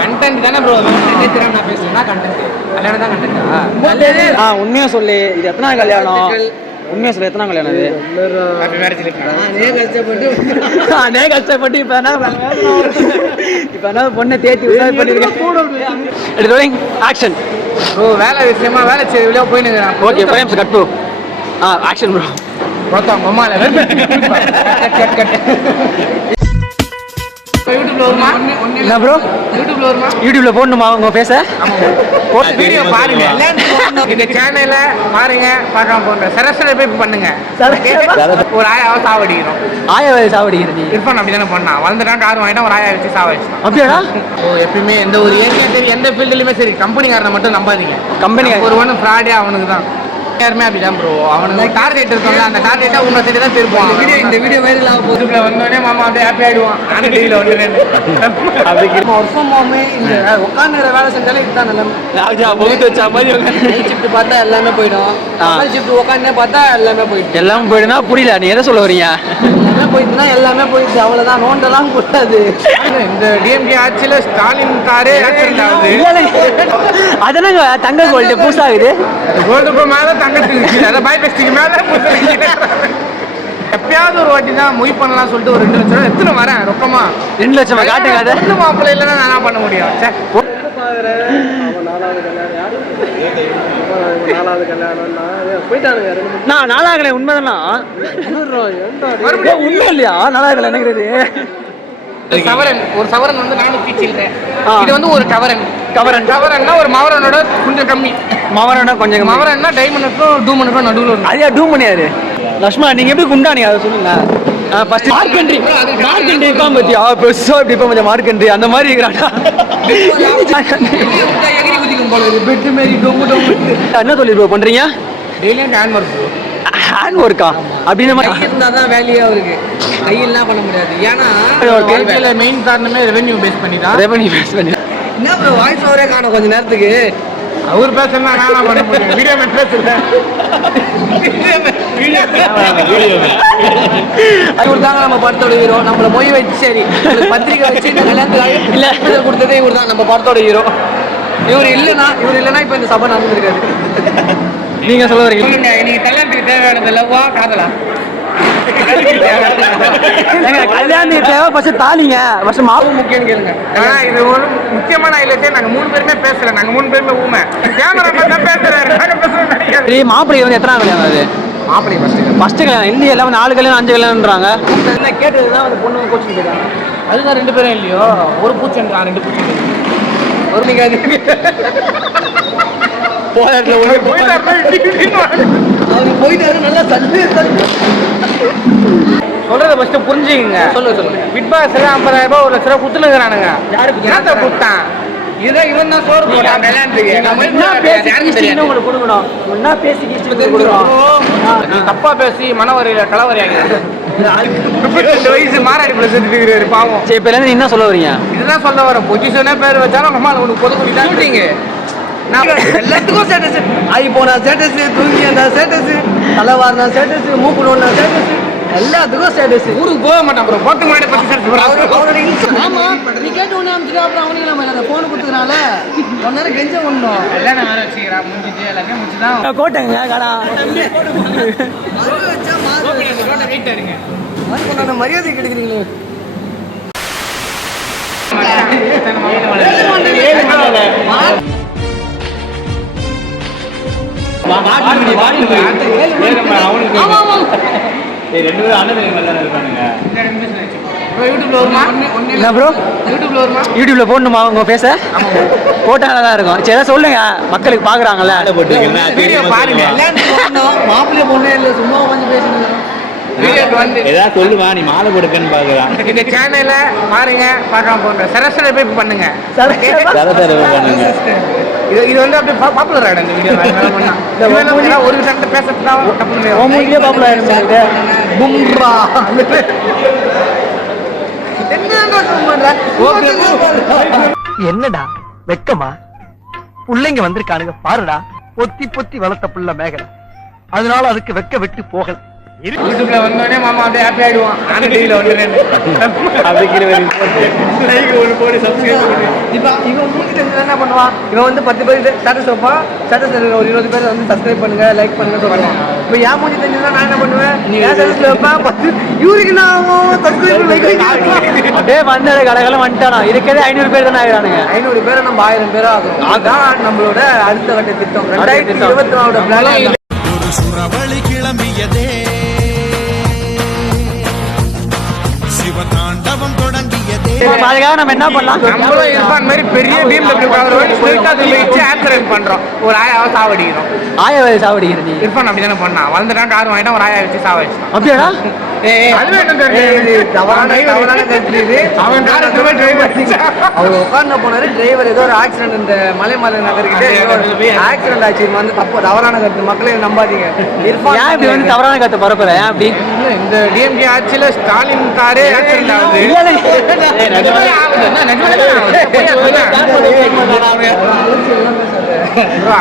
Content தானே bro. நான் பேசுறேன்னா content கல்யாணம் தான் கண்டென்ட்டா? உண்மையா சொல்லு, இது எத்தனை கல்யாணம்? உண்மையா சொல்லு, எத்தனை கல்யாணம் இது? கஷ்டப்பட்டு இப்ப என்ன பொண்ணை தேத்தி உதவி பண்ணிருக்கேன். Action bro. வேலை விஷயமா வேலை செய்ய போயின்னு. Okay frames cut bro. Action bro. மொத்தம் அம்மால கட் கட். யூடியூப்ல வருமா? என்ன ப்ரோ? யூடியூப்ல வருமா? யூடியூப்ல போடணுமா உங்க பேச? வீடியோ பாருங்க, இந்த சேனல்ல பாருங்க. பார்க்காம போங்க, சப்ஸ்கிரைப் பண்ணுங்க. ஒரு ஆயாவை சாவடிக்கிறோம். ஆயாவை சாவடிக்கிறீங்க? இருப்பான் அப்படிதானே பண்ணா. வளர்ந்துட்டான், கார் வாங்கிட்டா, ஒரு ஆயா வச்சு சாவடிச்சான். அப்படியாடா? எப்பயுமே எந்த ஒரு ஏரியா சரி, எந்த ஃபீல்டுலயுமே சரி, கம்பெனிக்காரனை மட்டும் நம்பாதீங்க. கம்பெனி ஒரு ஒன்று ஃப்ராடே அவனுக்கு தான். யாருமே அப்படிதான் ப்ரோ. அவனுக்கு டார்கெட் இருக்கும்ல, அந்த டார்கெட்டை உன்னை சரி தான் திருப்பான். இந்த வீடியோ வைரல் ஆக போதுல வந்தோடனே மாமா அப்படியே ஹாப்பி ஆயிடுவான். அந்த டிவியில் வந்து ஒர்க் ஃப்ரம் ஹோம் இந்த உட்காந்துற வேலை செஞ்சாலே இதுதான் ஷிஃப்ட் பார்த்தா எல்லாமே போயிடும். ஷிஃப்ட் உட்காந்து பார்த்தா எல்லாமே போயிடும். எல்லாமே போயிடுனா புரியல, நீ எதை சொல்ல வரீங்க? எல்லாமே போயிடுச்சுன்னா எல்லாமே போயிடுச்சு, அவ்வளோதான். நோண்டெல்லாம் கூடாது. இந்த டிஎம்கே ஆட்சியில் ஸ்டாலின் காரே ஆக்சிடென்ட் ஆகுது. அதனால தங்க கோல்டு பூசாகுது. கோல்டு மேலே தங்கத்துக்கு அதை பைபெஸ்டிக்கு மேலே எப்பயாவது ஒரு வாட்டி தான் மொய் பண்ணலாம் சொல்லிட்டு ஒரு 2 லட்சம் ரூபா எத்தனை வரேன் ரொக்கமா. 2 லட்சம் காட்டுங்க. அதை பொண்ணு மாப்பிள்ளை இல்லைன்னா நான் பண்ண முடியும். நான் நாலாகலை உண்மைதானா? உண்மை இல்லையா? நாலாகலை என்னங்கிறது ஒரு சவரன் வந்து 400 சில்லறை. இது வந்து ஒரு கவரன்னா ஒரு மவரனோட கொஞ்சம் கம்மி. மவரனா கொஞ்சம் மவரன்னா டைமண்டுக்கும் டூமண்டுக்கும் நடுவில் இருக்கும். அதே டூமணி யாரு? லக்ஷ்மணா நீங்க எப்படி குண்டானி அதை சொல்லுங்க. ஃபர்ஸ்ட் மார்க்கெண்ட்ரி இருப்பான் பத்தியா? பெருசா இப்படி இருப்பான் பத்தியா மார்க்கெண்ட்ரி? அந்த மாதிரி இருக்கிறானா? பெட்டு மாரி டொம்பு டொம்பு. என்ன தொழில் ப்ரோ பண்றீங்க? டெய்லியும் ஹேண்ட் ஒர்க். ஹேண்ட் ஒர்க்கா? அப்படின்னு கை இருந்தால் தான் வேலையாக இருக்கு. கையெல்லாம் பண்ண முடியாது. ஏன்னா மெயின் காரணமே ரெவென்யூ பேஸ் பண்ணி தான். என்ன ப்ரோ வாய்ஸ் ஓவரே காணும் கொஞ்ச நேரத்துக்கு. அவர் பேசுனா நான் பண்ண முடியும். வீடியோ மேன் பேசல. இவர் தாங்க நம்ம படத்தோட ஹீரோ. நம்மள மொய் வச்சு சரி பத்திரிக்கை வச்சு இந்த கல்யாணத்துக்கு இல்லை கொடுத்ததே இவர் தான் நம்ம படத்தோட ஹீரோ. இவர் இல்லைன்னா இப்போ இந்த சபை நடந்திருக்காது. நீங்க சொல்ல வரீங்க. நீங்க கல்யாணத்துக்கு தேவையானது லவ்வா காதலா? கல்யாணத்துக்கு தேவை ஃபர்ஸ்ட் தாலிங்க. ஃபர்ஸ்ட் மாவு முக்கியம் கேளுங்க. ஆனா இது ஒரு முக்கியமான இல்லையே. நாங்க 3 பேருமே பேசல. நாங்க 3 பேருமே ஊமை. கேமரா தான் பேசுறாரு. நாங்க பேசுறோம். மாப்பிள்ளை வந்து எத்தனை கல்யாணம்? அது மாப்பிள்ளை ஃபர்ஸ்ட் கல்யாணம். இந்தியா எல்லாமே 4 கல்யாணம் 5 கல்யாணம்ன்றாங்க. கேட்டதுதான் அந்த பொண்ணு கோச்சிங் போயிட்டாங்க. அதுதான் 2 பேரும் இல்லையோ. ஒரு பூச்சன்றான் 2 பூச்சி ஒரு நீங்க போயிட்டாரு. நல்லா சொல்றத ஃபர்ஸ்ட் புரிஞ்சுக்கங்க. சொல்லுங்க. பிக் பாஸ்ல 50,000 ரூபாய் 1 லட்ச ரூபாய் குத்துனுக்குறானுங்க. யாருக்கு யார்ட்ட குத்தான்? இதான் இவன் தான் சோறு போட்டான் கல்யாணத்துக்கு. நம்ம என்ன பேசி உங்களுக்கு கொடுக்கணும். என்ன பேசி கொடுக்குறோம். நீ தப்பா பேசி மனவரையில கலவரி ஆகிடுது. 32 வயசு மாறாடி சேர்த்துட்டு பாவம். சரி இப்ப நீ என்ன சொல்ல வரீங்க? இதுதான் சொல்ல வர. பொசிஷனே பேர் வச்சாலும் நம்ம உனக்கு பொதுக்குடி தான் ஷூட்டிங்க. எல்லாத்துக்கும் ஸ்டேட்டஸ். ஐபோனா ஸ்டேட்டஸ், தூங்கி அந்த ஸ்டேட்டஸ், தலைவாரினா ஸ்டேட்டஸ், மூக்கு நோண்டா ஸ்டேட்டஸ், எல்லாத்துக்கும் ஸ்டேட்டஸ். ஊருக்கு போக மாட்டான் ப்ரோ. போட்டு முன்னாடி பத்தி சார். ஆமா நீ கேட்டு ஒண்ணு அமிச்சுட்டு அப்புறம் அவனுக்கு நம்ம அந்த போன் கொடுத்ததுனால 1 நேரம் கெஞ்ச ஒண்ணும் எல்லாம் வேற வச்சுக்கிறா. முடிஞ்சிச்சு எல்லாமே முடிச்சுதான் கோட்டைங்க கடா வெயிட் ஆயிருங்க. மரியாதை கிடைக்கிறீங்களே. யூடியூப்ல போடணுமா உங்க பேச? போட்டாதான் இருக்கும். சரி சொல்லுங்க, மக்களுக்கு பாக்குறாங்கல்ல. மாப்பிள்ளை பொண்ணு இல்லை சும்மா கொஞ்சம் பேசுங்க. ஏதாவது சொல்லுவா நீ மாலை கொடுக்கன்னு பாக்குறான். இந்த சேனல்ல பாருங்க, பார்க்காம போங்க, சப்ஸ்கிரைப் பண்ணுங்க. இது வந்து அப்படியே பாப்புலர் ஆயிடும் இந்த வீடியோ. ஒரு விஷயத்தை பேசுறதுக்கு பாப்புலர் ஆயிடும். என்னடா வெக்கமா? புள்ளைங்க வந்திருக்கானுங்க பாருடா. பொத்தி பொத்தி வளர்த்த புள்ள மேகலை. அதனால அதுக்கு வெக்க விட்டு போகல. யூடியூப்ல வந்தோடனே மாமா அப்படியே ஹாப்பி ஆயிடுவான். நானும் டிவியில் வந்துடுறேன் அப்படிங்கிற ஒரு போடு சப்ஸ்கிரைப் பண்ணி. இப்போ இவன் மூஞ்சி என்ன பண்ணுவான், இவன் வந்து 10 பேர் ஸ்டேட்டஸ் வைப்பான், ஸ்டேட்டஸ் ஒரு 20 பேர் வந்து சப்ஸ்கிரைப் பண்ணுங்க லைக் பண்ணுங்க சொல்லுவான். இப்போ என் மூஞ்சி தெரிஞ்சதுன்னா நான் என்ன பண்ணுவேன், என் ஸ்டேட்டஸ்ல வைப்பேன் 10 இவருக்கு நான் சப்ஸ்கிரைப் லைக் அப்படியே வந்த கலகலம் வந்துட்டானா. இருக்கிறதே 500 பேர் தானே ஆகிறானுங்க. 500 பேரை நம்ம 1000 பேர் ஆகும். அதுதான் நம்மளோட அடுத்த கட்ட திட்டம். 2024 பிளான். ஒரு சுறவழி கிளம்பியதே, சிவதாண்டவம் தொடங்கியதே. அதுக்காக நம்ம என்ன பண்ணலாம், நம்மளும் இர்ஃபான் மாதிரி பெரிய BMW கார் ஓடி ஸ்ட்ரைட்டா வச்சு ஆக்சிடென்ட் பண்றோம், ஒரு ஆயாவை சாவடிக்கிறோம். ஆயாவை சாவடிக்கிறது நீ? இர்ஃபான் அப்படி தானே பண்ணான், வளர்ந்துட்டான் கார் வாங்கிட்டான், ஒரு ஆயா வச்சு சாவடிச்சான். அப்படியாடா? அவர் உட்கார்ந்து போனாரு, டிரைவர் ஏதோ ஒரு ஆக்சிடென்ட் இந்த மலைமலை நகர்கிட்ட ஆக்சிடென்ட் ஆச்சு. வந்து தப்பு தவறான கருத்து, மக்களே நம்பாதீங்க. இர்ஃபான் ஏன் இப்படி வந்து தவறான கருத்து பரப்புற? ஏன் அப்படி? இந்த டிஎம்கே ஆட்சியில ஸ்டாலின் காரே ஆக்சிடென்ட் ஆகுது.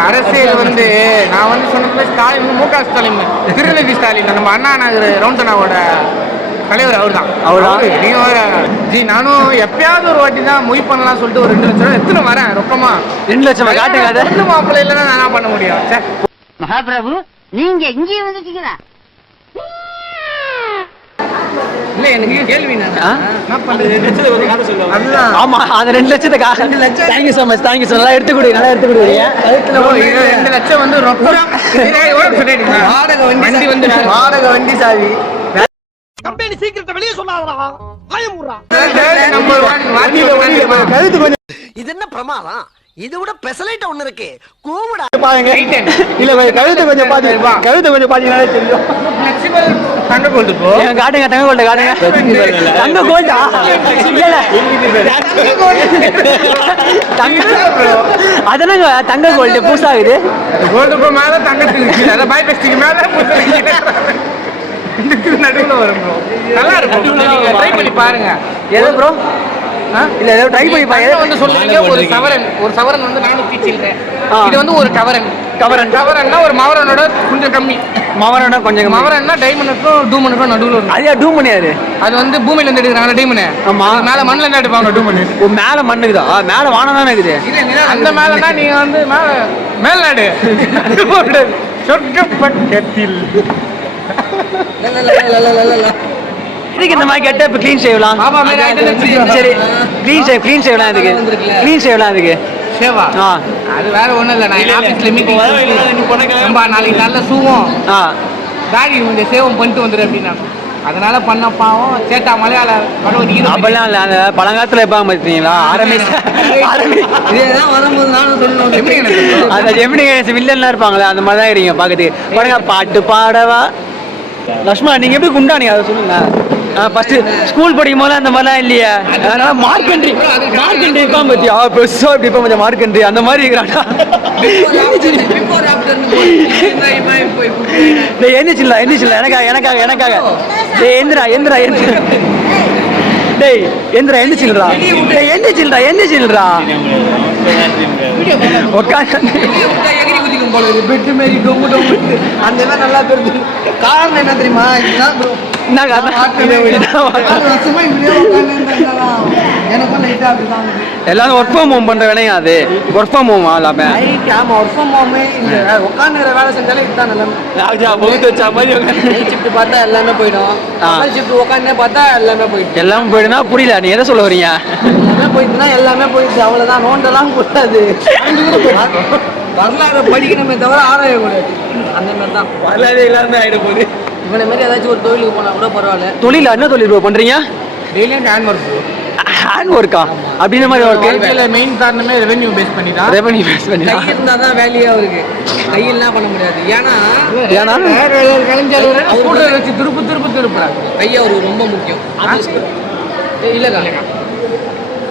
அரசியல் வந்து நான் வந்து சொன்னதுல ஸ்டாலின், முக ஸ்டாலின், திருநிதி ஸ்டாலின், நம்ம அண்ணா நகர் ரவுண்டனாவோட தலைவர் அவர் தான். ஜி நானும் எப்பயாவது ஒரு வாட்டி தான் மொய் பண்ணலாம் சொல்லிட்டு ஒரு 2 லட்சம் எத்தனை வரேன் ரொக்கமா 2 லட்சம் காட்டுங்க. பொண்ணு மாப்பிள்ளை இல்லைன்னா நான் என்ன பண்ண முடியும்? மகாபிரபு நீங்க இங்கே வந்துட்டீங்களா? இல்ல எனக்கு கேள்வி என்ன பண்றது, அதுதான். ஆமா அந்த 2 லட்சத்தை thank you so much, thank you so நல்லா எடுத்து கொடு, நல்லா எடுத்து கொடுக்குறீங்க. 2 லட்சம் வந்து ரொக்கம் வாடகை வண்டி வந்து வாடகை வண்டி சாவி கம்பெனி சீக்கிரத்தை வெளியே சொல்லாதடா, பயமுறா. இது என்ன பிரமாதம்? இது விட பெசலைட் ஒண்ணு இருக்கு, கூவுடா. இல்ல கழுத்து கொஞ்சம் பாத்தீங்க, கழுத்து கொஞ்சம் பாத்தீங்கன்னா தெரியும். தங்க கோல்டு போ காட்டுங்க, தங்க கோல்டு காட்டுங்க. தங்க கோல்டா? அதனங்க தங்க கோல்டு பூசாகுது. கோல்டு போ மேல தங்கத்துக்கு அத பை பெஸ்டிக்கு மேல நடுவுல வரும் ப்ரோ, நல்லா இருக்கும். நீங்க ட்ரை பண்ணி பாருங்க. எது ப்ரோ? இல்ல ஏதோ ட்ரை பண்ணி பாருங்க. வந்து சொல்றீங்க ஒரு சவரன் வந்து 400 சில்லறை, இது வந்து ஒரு கவரன்னா ஒரு மவரனோட கொஞ்சம் கம்மி. மவரனா கொஞ்சம் மவரன்னா டைமண்டுக்கும் டூமண்டுக்கும் நடுவுல இருக்கும். அது டூமணி அது வந்து பூமியில இருந்து எடுக்கிறாங்க டைமண்ட். ஆமா, மேல மண்ணுல இருந்து எடுப்பாங்க டூமண்ட். ஓ மேல மண்ணுக்குதா? மேல வானம் தானே இருக்குது. அந்த மேலனா நீங்க வந்து மேல்நாடு சொர்க்கப்பட்டத்தில். இதுக்கு இந்த மாதிரி கெட்ட க்ளீன் ஷேவ்லாம். சரி க்ளீன் ஷேவ்லாம் இதுக்கு, க்ளீன் ஷேவ்லாம் இதுக்கு ஷேவா அது வேற ஒண்ணும் இல்ல. நான் ஆபீஸ்ல மீட்டிங் நாளைக்கு காலைல சூவும் தாடி இந்த சேவம் பண்ணிட்டு வந்துரு அப்படின்னா, அதனால பண்ண பாவம் சேட்டா மலையாள அப்பெல்லாம் இல்ல. அந்த பழங்காலத்துல இருப்பாங்க பார்த்தீங்களா, இதெல்லாம் வரும்போது நானும் சொல்லணும். அந்த ஜெமினி வில்லன்லாம் இருப்பாங்களே அந்த மாதிரி தான் இருக்கீங்க பாக்கிறதுக்கு. பாருங்க, பாட்டு பாடவா லக்ஷ்மா நீங்க எப்படி குண்டானீங்க அதை சொல்லுங்க. ஃபர்ஸ்ட் ஸ்கூல் படிக்கும் போது அந்த மாதிரிலாம் இல்லையா? அதனால மார்க்கெண்ட்ரி இருப்பான் பத்தியா, பெருசா இப்படி இருப்பான் கொஞ்சம் மார்க்கெண்ட்ரி அந்த மாதிரி இருக்கிறானா. எந்திரிச்சில்ல எனக்காக டேய் எந்திரா டேய் எந்திரிச்சில்றா அந்த நல்லா தெரிஞ்சு. காரணம் என்ன தெரியுமா? எல்லாரும் ஒர்க் ஃப்ரம் ஹோம் பண்ற வேலையா? அது ஒர்க் ஃப்ரம் ஹோம் எல்லாமே. ஆமா ஒர்க் ஃப்ரம் ஹோம். இந்த உட்கார்ந்து வேலை செஞ்சாலே இதுதான் ஷிஃப்ட் பார்த்தா எல்லாமே போயிடும். ஷிஃப்ட் உட்கார்ந்தே பார்த்தா எல்லாமே போயிடும். எல்லாமே போயிடுனா புரியல, நீ எதை சொல்ல வரீங்க? எல்லாமே போயிடுச்சுன்னா எல்லாமே போயிடுச்சு, அவ்வளவுதான். நோண்டெல்லாம் கூடாது, வரலாறு படிக்கணுமே தவிர ஆராயக்கூடாது. அந்த மாதிரி தான் வரலாறு எல்லாமே ஆயிட போகுது. இவனை மாதிரி ஏதாச்சும் ஒரு தொழிலுக்கு போனா கூட பரவாயில்ல. தொழில் என்ன தொழில் பண்றீங்க? டெய்லியும் ஹேண்ட் ஒர்க். ஹேண்ட் ஒர்க்கா அப்படின்ற மாதிரி ஒரு மெயின் காரணமே ரெவென்யூ பேஸ் பண்ணி தான். ரெவென்யூ பேஸ் பண்ணி கை இருந்தா தான் வேலையே அவருக்கு. கையெல்லாம் பண்ண முடியாது. ஏன்னா கலைஞர் ஸ்கூட்டர் வச்சு திருப்புறாங்க. கை அவருக்கு ரொம்ப முக்கியம். இல்லைக்கா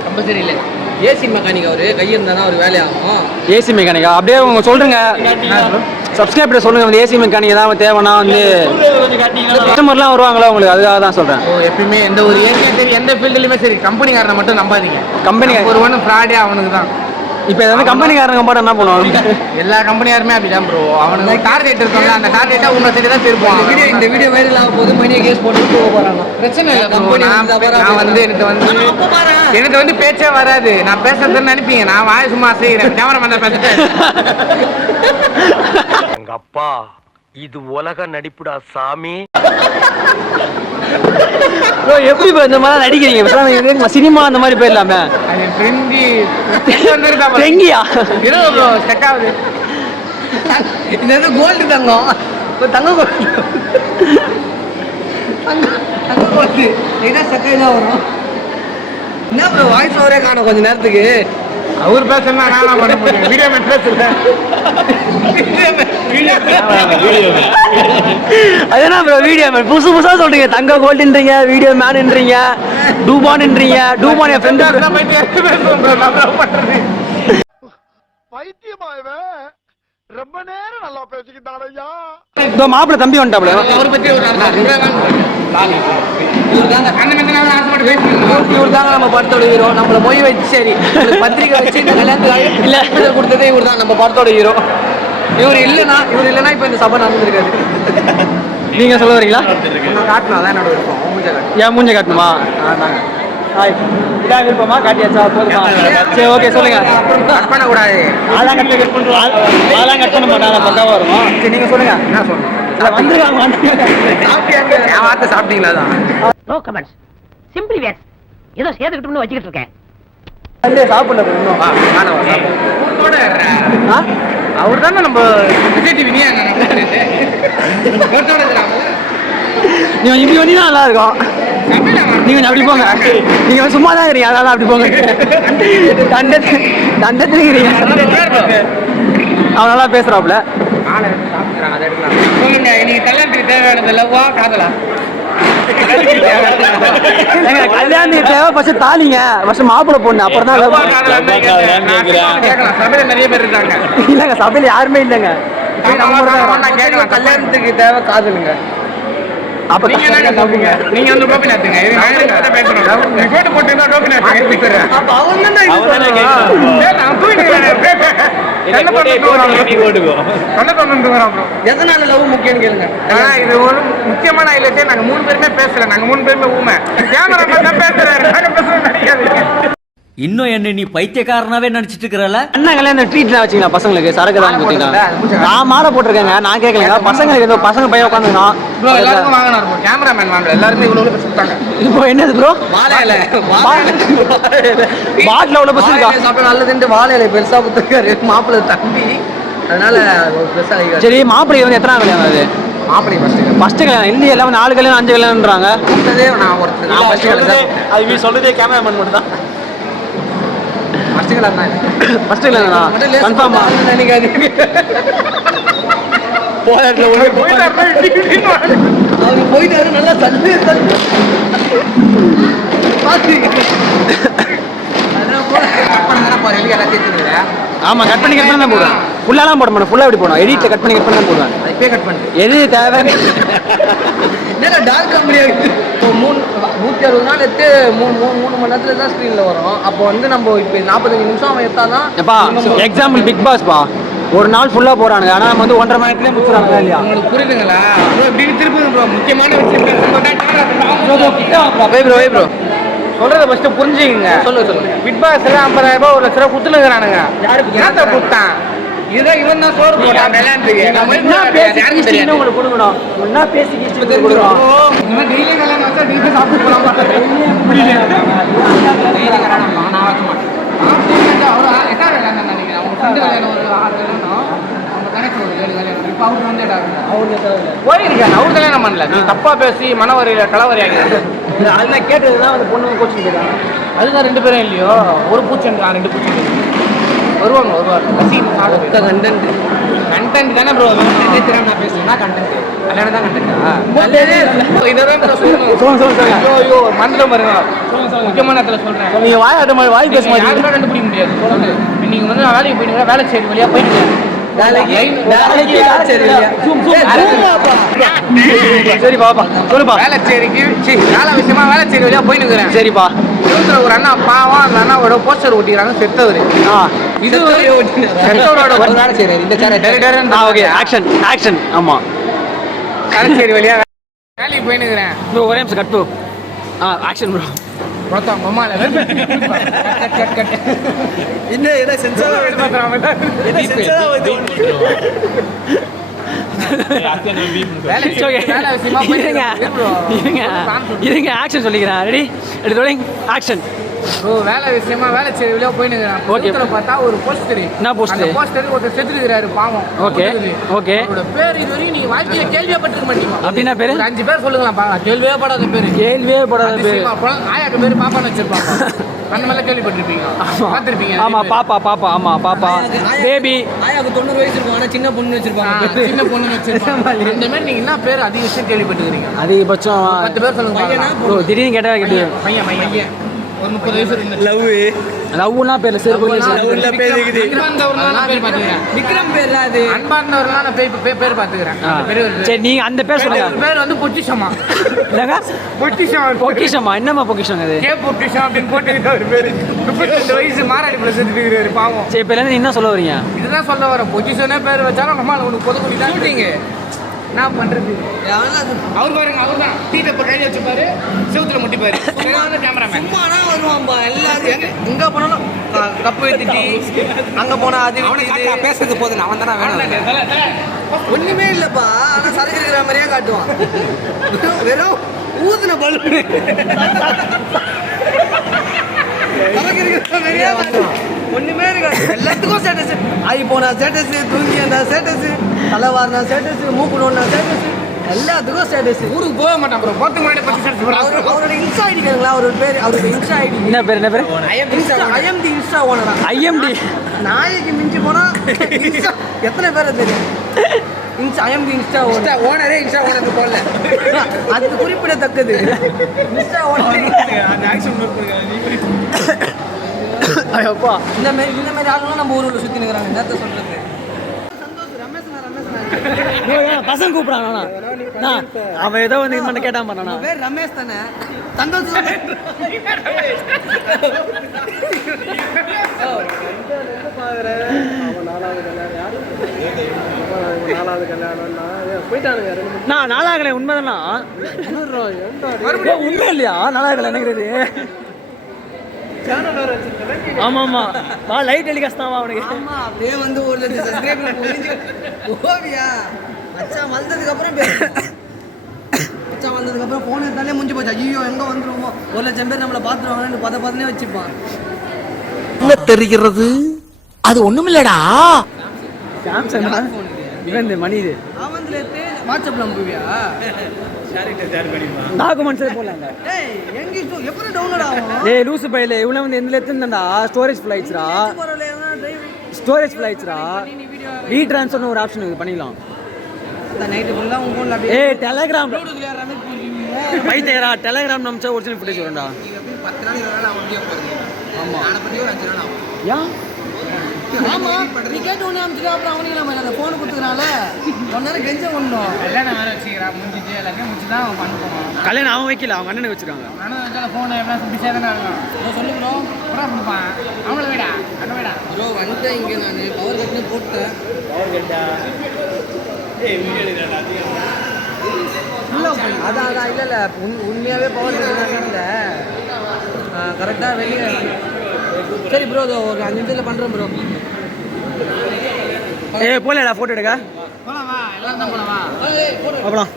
கம்பல்சரி இல்லை. ஏசி மெக்கானிக் அவரு. கை இருந்தா தான் அவர் வேலையாகும். ஏசி மெக்கானிக்கா? அப்படியே உங்க சொல்றீங்க சப்ஸ்கிரைபர் சொல்லுங்க, வந்து ஏசி மெக்கானிக் தான் தேவைன்னா வந்து கஸ்டமர்லாம் வருவாங்களா உங்களுக்கு? அதுக்காக தான் சொல்றேன். எப்பயுமே எந்த ஒரு ஏரியா சரி எந்த ஃபீல்டுலையுமே சரி கம்பெனிக்காரனை மட்டும் நம்பாதீங்க. கம்பெனி ஒரு ஒன்று ஃப்ராடே அவனுக்கு தான். இப்போ வந்து கம்பெனிக்காரங்க போட என்ன பண்ணுவாங்க? எல்லா கம்பெனியாருமே அப்படிதான் ப்ரோ. அவனுக்கு டார்கெட் இருக்கும்ல, அந்த டார்கெட்டை உங்களை சைடு தான் திருப்புவான். இந்த வீடியோ வைரல் ஆக போது மணியை கேஸ் போட்டு போக போறாங்க. பிரச்சனை இல்லை bro. நான் வந்து எனக்கு வந்து பேச்சே வராது. நான் பேசுறதுன்னு நினைப்பீங்க. நான் வாய் சும்மா செய்கிறேன். கேமரா பேசுறேன். எங்க அப்பா இது உலக நடிப்புடா சாமி. ப்ரோ எப்படி ப்ரோ இந்த மாதிரி நடிக்கிறீங்க? சினிமா அந்த மாதிரி போயிடலாமே. அது ஃப்ரெண்டி எங்கேயா இருங்க ப்ரோ, செட் ஆகுது. இது வந்து கோல்டு தங்கம், தங்க கோல்டு, தங்க கோல்டு ஏன்னா சக்கரை தான் வரும். என்ன ப்ரோ வாய்ஸ் ஓவரே காணும் கொஞ்ச நேரத்துக்கு. அவர் பேசணும்னா நான் பண்ண முடியும். வீடியோ மேன் பேசுறேன். அதுனா ப்ரோ வீடியோ மேன் புதுசு புதுசா சொல்றீங்க. தங்க கோல்டுன்றீங்க, வீடியோ மேன்ன்றீங்க, டூபான்ன்றீங்க. டூபான் என் ஃப்ரெண்ட் பைத்தியமாயவன் ரொம்ப நேரம் நல்லா பேசிக்கிட்டான் ஐயா. இதோ மாப்பிள்ளை தம்பி வந்துட்டாப்ல. அவர் பத்தி ஒரு இவர் தாங்க நம்ம படத்தோட ஹீரோ. நம்மள மொய் வச்சு சரி பத்திரிக்கை வச்சு இந்த கல்யாணத்துக்கு இல்ல கொடுத்ததே இவர் தான் நம்ம படத்தோட ஹீரோ. இவர் இல்லைன்னா இப்போ இந்த சபை நடந்திருக்காது. நீங்க சொல்ல வரீங்களா? காட்டணும், அதான் என்னோட இருக்கும். ஏன் மூஞ்ச காட்டணுமா? ஹாய் இதான் விருப்பமா? காட்டியாச்சா? போதுமா? சரி ஓகே சொல்லுங்க. கட் பண்ணக்கூடாது. அதெல்லாம் கட் பண்ண மாட்டாங்க, பக்காவா இருக்கும். சரி நீங்க சொல்லுங்க. என்ன சொல்லணும்? என் வார்த்தை சாப்பிட்டீங்களா தான்? No comments, simply wait. ஏதோ சேர்த்துக்கிட்டோம்னு வச்சுக்கிட்டு இருக்கேன். சாப்பிடல இன்னும். அவர் தானே நம்ம விஜய் டிவி. நீங்க இப்படி வந்தீங்கன்னா நல்லா இருக்கும். நீங்க அப்படி போங்க. நீங்க சும்மா தான் இருக்கிறீங்க, அதனால அப்படி போங்க. தண்டத்துல இருக்கிறீங்க. அவன் நல்லா பேசுறாப்புல. சொல்லுங்க, இன்னைக்கு கல்யாணத்துக்கு தேவையானது லவ்வா காதலா? கல்யாணத்துக்கு தேவை ஃபர்ஸ்ட் தாலிங்க, ஃபர்ஸ்ட் மாப்பிள்ளை பொண்ணு, அப்புறம் தான் love. கேட்கலாம். சபையில நிறைய பேர் இருக்காங்க. இல்லைங்க சபையில யாருமே இல்லைங்க. கல்யாணத்துக்கு தேவை காதலுங்க. அப்ப நீங்க என்ன சொல்றீங்க? நீங்க வந்து கோபிநாத்துங்க. போட்டு போட்டு கோபிநாத் அப்ப அவங்க தான் எதனால லவ் முக்கியம்னு கேளுங்க. இது ஒரு முக்கியமான ஹைலைட்டே. நாங்க 3 பேருமே பேசல. நாங்க 3 பேருமே ஊமை. கேமரா தான் பேசுறாரு. நாங்க பேசுறது நினைக்காதீங்க. இன்னும் என்ன நீ பைத்தியக்காரனாவே நினைச்சிட்டு இருக்கிறல? அண்ணா கல்யாணம் ட்ரீட்லாம் வச்சிங்களா பசங்களுக்கு? சரக்கு தான் கொடுத்தீங்களா? நான் மாலை போட்டிருக்கேங்க, நான் கேட்கலங்க. பசங்களுக்கு ஏதோ பசங்க பையன் உட்காந்துனா ப்ரோ எல்லாருக்கும் வாங்கினார் ப்ரோ. கேமராமேன் வாங்கல, எல்லாருமே இவ்வளவு பேர் சுத்தாங்க. இப்போ என்னது ப்ரோ? வாழையில பாட்டில் அவ்வளோ பஸ் இருக்கா? சாப்பிட நல்லதுன்ட்டு வாழையில பெருசா கொடுத்துருக்காரு மாப்பிள்ளை தம்பி. அதனால பெருசா சரி மாப்பிள்ளை வந்து எத்தனை கல்யாணம் அது? மாப்பிள்ளை ஃபர்ஸ்ட் கல்யாணம் இந்தியா எல்லாம் 4 கல்யாணம் 5 கல்யாணம்ன்றாங்க. நான் ஒருத்தர் நான் ஃபர்ஸ்ட் கல்யாணம். அது நீ சொல்றதே கேமராமேன் மட்டும் தான். ஃபர்ஸ்ட் கல்யாணம் தான். ஃபர்ஸ்ட் கல்யாணம் தான் கன்ஃபார்மா? நினைக்காதீங்க. அவர் போயிட்டாரு நல்லா தள்ளி ஆமா கட் பண்ணி தான் போடுவேன். ஃபுல்லாலாம் போட மாட்டேன். ஃபுல்லா எப்படி போடும்? எடிட்ல கட் பண்ணி தான் போடுவேன். இப்பயே கட் பண்ணு. எது தேவை? என்ன டார்க் காமெடி ஆகுது. 160 நாள் எடுத்து 3 மணி நேரத்துல தான் ஸ்க்ரீன்ல வரும். அப்போ வந்து நம்ம இப்போ 45 நிமிஷம் அவன் எடுத்தாதான். எப்பா எக்ஸாம்பிள் பிக் பாஸ் பா, ஒரு நாள் ஃபுல்லா போறானுங்க, ஆனா நம்ம வந்து 1.5 மணி நேரத்துலயே முடிச்சுறாங்க இல்லையா? உங்களுக்கு புரியுதுங்களா ப்ரோ? இப்படி திருப்புங்க ப்ரோ. முக்கியமான விஷயம் ப்ரோ சொல்றத ஃபர்ஸ்ட் புரிஞ்சுக்கங்க. சொல்லுங்க. பிக் பாஸ்ல 50,000 ரூபாய் 1 லட்ச ரூபாய் குத்துனுக்குறானுங்க. யாருக்கு குத்தான்? இதுதான் இவன் தான் சோறு போட்டான் கல்யாணத்துக்கு. நம்ம என்ன பேசி உங்களுக்கு கொடுக்கணும். என்ன பேசி கிச்சு கொடுக்குறோம். இன்னும் டெய்லி கல்யாணம் வச்சா டெய்லி சாப்பிட்டு போலாம். டெய்லி கல்யாணம் நான் வைக்க மாட்டேன். அவர் என்ன கல்யாணம் நினைக்கிறேன். அவங்க ஃப்ரெண்டு கல்யாணம் ஒரு 6 கல்யாணம். அவங்க கணக்கு ஒரு 7 கல்யாணம். இப்போ அவருக்கு வந்து போயிருக்காங்க. அவர் கல்யாணம் பண்ணல. நீ தப்பா பேசி மனவரையில கலவரி ஆகிடுது. அதெல்லாம் கேட்டதுதான் அந்த பொண்ணு கோச்சிங் போயிட்டாங்க. அதுதான் 2 பேரும் இல்லையோ. ஒரு பூச்செண்டு 2 பூச்செண்டு வருவாங்க. கண்டென்ட் தானே ப்ரோ. நான் பேசுறேன்னா கண்டென்ட். கல்யாணம் தான் கண்டென்ட்டா? ஐயோ மந்திரம் பாருங்க. முக்கியமான இடத்துல சொல்றேன். நீங்க வாய் பேச மாட்டீங்க. யாருமே கண்டுபிடிக்க முடியாது. நீங்க வந்து நான் வேலைக்கு போயிட்டு வேலை செய்ய வழியா போயிட்டு சரி பாப்பா சொல்லுப்பா. வேலைச்சேரிக்கு வேலை விஷயமா வேலைச்சேரி வழியா போயிட்டு இருக்கிறேன். சரிப்பா. ஒரு அண்ணா பாவம் அந்த அண்ணாவோட போஸ்டர் ஒட்டிக்கிறாங்க செத்தவர். இது செத்தவரோட ஒரு வேலை செய்யறாரு இந்த கேரக்டர். ஓகே ஆக்ஷன் ஆக்ஷன் ஆமா சரி வழியா வேலைக்கு போயினுக்கிறேன் ப்ரோ ஒரே நிமிஷம் கட் ப்ரோ ஆக்ஷன் ப்ரோ மொத்தம் அம்மால என்ன சென்சார் இதுங்க ஆக்ஷன் சொல்லிக்கிறேன் ரெடி ரெடி ஆக்ஷன் வேலை விஷயமா வேலை செய்ய வெளியே போயினுக்கிறேன். Okay. பார்த்தா ஒரு போஸ்டர். என்ன poster? போஸ்டர் ஒருத்தர் செத்துருக்கிறாரு பாவம். ஓகே ஓகே அவரோட பேர் இதுவரைக்கும் நீங்க வாழ்க்கையில கேள்வியே பட்டிருக்க மாட்டீங்க. அப்படின்னா பேரு? ஒரு 5 பேர் சொல்லுங்களா பாங்க. கேள்வியே படாத பேரு. கேள்வியே படாத பேரு. ஆயாக்கு பேரு பாப்பான்னு வச்சிருப்பாங்க. அந்த மாதிரி கேள்விப்பட்டிருப்பீங்க. பார்த்திருப்பீங்க. ஆமா பாப்பா பாப்பா ஆமா பாப்பா பேபி. ஆயாக்கு 90 வயசு இருக்கும். ஆனா சின்ன பொண்ணு வச்சிருப்பாங்க. சின்ன பொண்ணு வச்சிருப்பாங்க. இந்த மாதிரி நீங்க என்ன பேர் அதிக விஷயம் கேள்விப்பட்டிருக்கீங்க? அதிகபட்சம் 10 பேர் சொல்லுங்க. ப்ரோ திடீர்னு கேட்டா கேட்டு பையன் ஒரு 30 வயசு இருக்கு. லவ்னா பேர்ல சேர்ப்பு விக்ரம் பேர்ல அது அன்பார்ந்தவர்களான பேர் பாத்துக்கிறேன். சரி நீங்க அந்த பேர் சொல்லுங்க. பேர் வந்து பொக்கிஷமா. இல்லங்க பொக்கிஷமா என்னமா பொக்கிஷம் அது? கே பொக்கிஷம் அப்படின்னு போட்டுக்கிட்ட ஒரு பேரு. 32 வயசு மாராடி பிள்ளை செத்துட்டு இருக்காரு பாவம். சரி இப்ப என்ன சொல்ல வரீங்க? இதுதான் சொல்ல வரேன். பொக்கிஷனே பேர் வச்சாலும் நம்மளால உனக்கு பொதுக்குடி தான் ஷூட்டிங்க. என்ன பண்றது? அவர் பாருங்க அவர் தான் டீட்டப்ப கையில வச்சுப்பாரு செவுத்துல முட்டிப்பாரு. கேமராமேன் சும்மானா வருவான்பா எல்லாரும் எங்க போனாலும் கப்பு ஏத்திட்டி அங்க போனா அது பேசுறது போதும் அவன் தானே வேணும். ஒண்ணுமே இல்லப்பா ஆனா சரக்கு இருக்கிற மாதிரியே காட்டுவான். வெறும் ஊதுன பலூன் ஒண்ணுமே இருக்காது. எல்லாத்துக்கும் ஸ்டேட்டஸ். ஆகி போனா ஸ்டேட்டஸ், தூங்கி அந்த ஸ்டேட்டஸ், தலைவாரினா ஸ்டேட்டஸ், மூக்கு நோண்டா ஸ்டேட்டஸ், எல்லாத்துக்கும் ஸ்டேட்டஸ். ஊருக்கு போக மாட்டான் ப்ரோ. போறதுக்கு முன்னாடி 10 ஸ்டேட்டஸ். அவரோட இன்ஸ்டா ஐடி கேளுங்களா? அவரோட பேர் அவரோட இன்ஸ்டா ஐடி என்ன பேர் ஐஎம்டி இன்ஸ்டா ஓனரா? ஐஎம்டி நாளைக்கு மிஞ்சி போனா இன்ஸ்டா எத்தனை பேர் தெரியும்? ஐஎம்டி இன்ஸ்டா ஓனரே இன்ஸ்டா ஓனருக்கு போடல. அது குறிப்பிடத்தக்கது. இன்ஸ்டா ஓனர் ஐயப்பா இந்த மாதிரி ஆளுங்களும் நம்ம ஊரில் சுற்றி நிற்கிறாங்க. என்னத்த சொல்றது? பசங்க கூப்பிடானா அவன் ஏதோ வந்து இது கேட்டான் பண்ணா. பேர் ரமேஷ் தானே? சந்தோஷம். நான் நாலாகலை உண்மைதானா? உண்மை இல்லையா? நாலாகலை நினைக்கிறது. ஆமா ஆமா லைட் டெலிகாஸ்ட் அவனுக்கு. ஆமா அப்படியே வந்து 1 லட்சம் சப்ஸ்கிரைபர் முடிஞ்சு ஓவியா மச்சான் வந்ததுக்கு அப்புறம் மச்சான் வந்ததுக்கு அப்புறம் போன் எடுத்தாலே முடிஞ்சு போச்சு. ஐயோ எங்க வந்துருவோமோ 1 லட்சம் பேர் நம்மளை பார்த்துருவாங்கன்னு பதனே வச்சுப்பான். என்ன தெரிகிறது? அது ஒண்ணுமில்லடா. சாம்சங் இவன் மணி இது அவன்ல வாட்ஸ்அப்ல அனுப்புவியா? டாக்குமெண்ட்ஸே போடலாங்க. டேய் எங்க எப்படி டவுன்லோட் ஆகும்? டேய் லூசு பையல இவன வந்து எந்தல எடுத்துடா ஸ்டோரேஜ் ஃப்ளைட்ஸ்ரா. ஸ்டோரேஜ் ஃப்ளைட்ஸ்ரா. ரீட்ரான்ஸ்ஃபர்னு ஒரு ஆப்ஷன் இருக்கு பண்ணிடலாம். அந்த நைட் ஃபுல்லா உங்க போன்ல அப்படியே ஏய் டெலிகிராம் பைத்தேரா டெலிகிராம் நமச்ச ஒரிஜினல் ஃபுட்டேஜ் வரண்டா. 10 நாள் 20 நாள் வீடியோ போடுறீங்க. ஆமா ஆனா பத்தி ஒரு 5 நாள் ஆகும். யா ஆமா நீ கேட்டு ஒண்ணு அம்ச்சிட்டு அப்புறம் அவனுக்கு நம்ம அந்த போன் கொடுத்துக்கனால 1 நேரம் கெஞ்ச ஒண்ணும் கல்யாணம் வேற வச்சிரா முடிஞ்சிட்டு எல்லாமே முடிச்சு தான் அவன் பண்ண போறான். கல்யாணம் அவன் வைக்கல அவங்க அண்ணனுக்கு வச்சிருக்காங்க. நானும் அந்த போன் எவ்வளவு சுத்தி தான இருக்கும். சொல்லு ப்ரோ புறா கொடுப்பான் அவங்கள விடா அண்ணா விடா ப்ரோ வந்து இங்க நான் பவர் கட்னு போட்டேன். பவர் கட்டா ஏய் வீடியோ எடுடா அதான் இல்ல உண்மையாவே பவர் கட் இல்ல கரெக்டா வெளிய. சரி ப்ரோ ஒரு 5 நிமிஷத்துல பண்றேன் ப்ரோ. ஏய் போலடா போட்டோ எடுக்க போலாமா எல்லாம் தான் போலாமா? போலாம்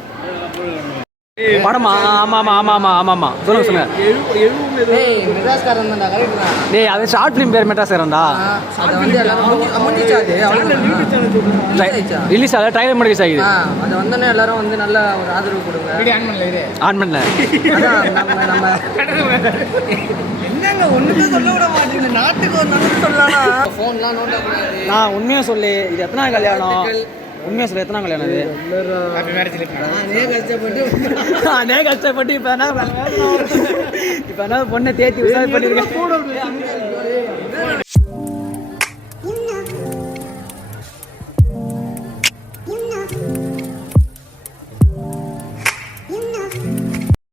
படமா? ஆமா ஆமா ஆமா ஆமா ஆமா ஆமா சொல்லுங்க ஏய் மெட்ராஸ்காரன் தான்டா கரெக்ட் தான். டேய் அது ஷார்ட் ஃபிலிம் பேர் மெட்ராஸ்காரன்டா. அத வந்து எல்லாரும் முடிஞ்சா ரிலீஸ் ஆகல ட்ரைலர் மட்டும் ரிலீஸ் ஆகுது. அத வந்தனே எல்லாரும் வந்து நல்ல ஒரு ஆதரவு கொடுங்க. வீடியோ ஆன் பண்ணல இரு ஆன் பண்ணல. அதான் நம்ம என்னங்க ஒண்ணுமே சொல்ல விட மாட்டீங்க. நாட்டுக்கு ஒரு நல்லது சொல்லலாம். ஃபோன்லாம் நோட்ட கூடாது. நான் உண்மையா சொல்லு இது எத்தனை கல்யாணம்? உண்மையா சொல்ல எத்தனை கல்யாணம் இது? Happy marriage life. நானே கஷ்டப்பட்டு இப்போ என்ன பொண்ணை தேத்தி உசாரி பண்ணிருக்கேன்.